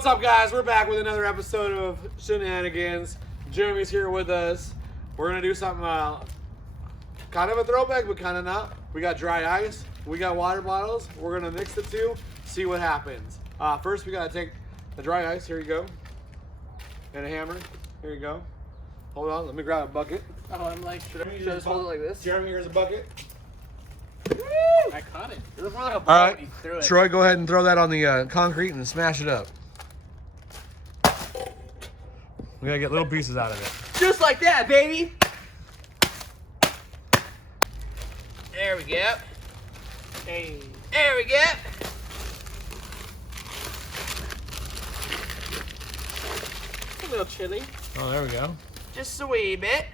What's up, guys? We're back with another episode of Shenanigans. Jeremy's here with us. We're gonna do something kind of a throwback, but kind of not. We got dry ice. We got water bottles. We're gonna mix the two, see what happens. First, we gotta take the dry ice. Here you go. And a hammer. Here you go. Hold on. Let me grab a bucket. Oh, I'm like, should I just hold it like this? Jeremy, here's a bucket. Woo! I caught it. It was more like a All ball right, when you threw it. Troy, go ahead and throw that on the concrete and smash it up. We gotta get little pieces out of it. Just like that, baby. There we go. Hey. There we go. A little chilly. Oh, there we go. Just a wee bit.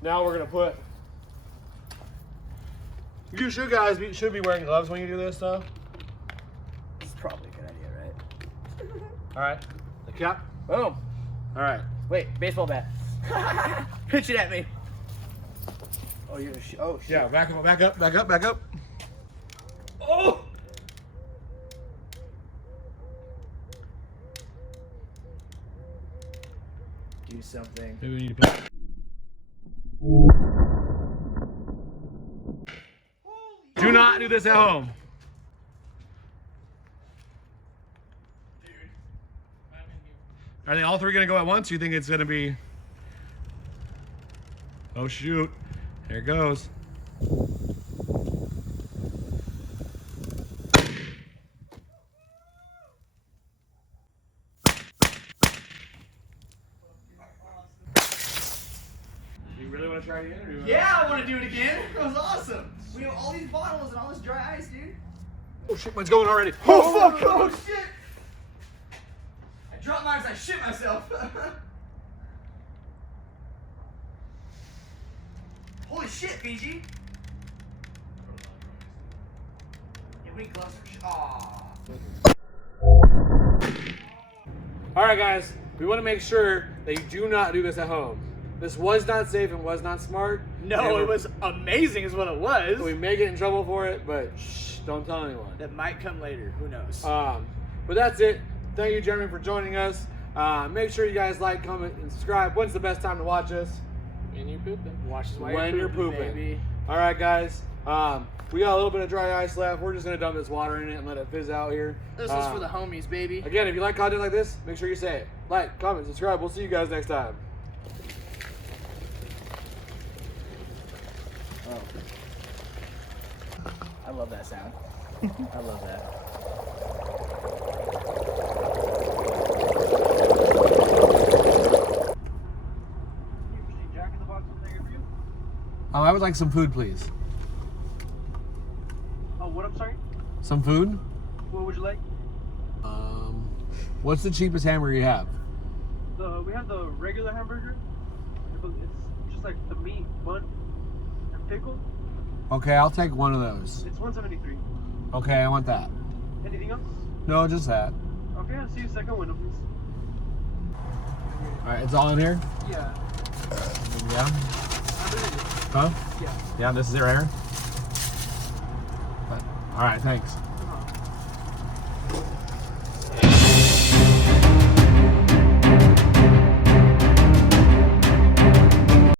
Now we're gonna put. You should be wearing gloves when you do this, though. This is probably a good idea, right? All right. The cap. Boom. All right. Wait, baseball bat. Pitch it at me. Oh, you're gonna oh shit. Yeah. Back up. Back up. Back up. Back up. Oh. Do something. Maybe we need to put. Do not do this at home. Are they all three gonna go at once? Or you think it's gonna be? Oh shoot! There it goes. You really want to try it again? Or do you Yeah, I want to do it again. That was awesome. We have all these bottles and all this dry ice, dude. Oh shit! Mine's going already. Oh fuck! Oh shit! I dropped mine as I shit myself. Holy shit, Fiji! Yeah, we need gloves for shit. Aww. All right, guys. We want to make sure that you do not do this at home. This was not safe and was not smart. No, it was amazing, is what it was. We may get in trouble for it, but shh, don't tell anyone. That might come later. Who knows? But that's it. Thank you, Jeremy, for joining us. Make sure you guys like, comment, and subscribe. When's the best time to watch us? When you're pooping. Watch this When you're pooping. baby. All right, guys. We got a little bit of dry ice left. We're just gonna dump this water in it and let it fizz out here. This is for the homies, baby. Again, if you like content like this, make sure you say it. Like, comment, subscribe. We'll see you guys next time. Oh. I love that sound. I love that. I would like some food, please. Oh, what? I'm sorry? Some food? What would you like? What's the cheapest hamburger you have? We have the regular hamburger. It's just like the meat, bun, and pickle. Okay, I'll take one of those. It's $173. Okay, I want that. Anything else? No, just that. Okay, I'll see you second window, please. All right, it's all in here? Yeah. Yeah. I believe it. Huh? Yeah. Yeah, this is it right here? All right, thanks.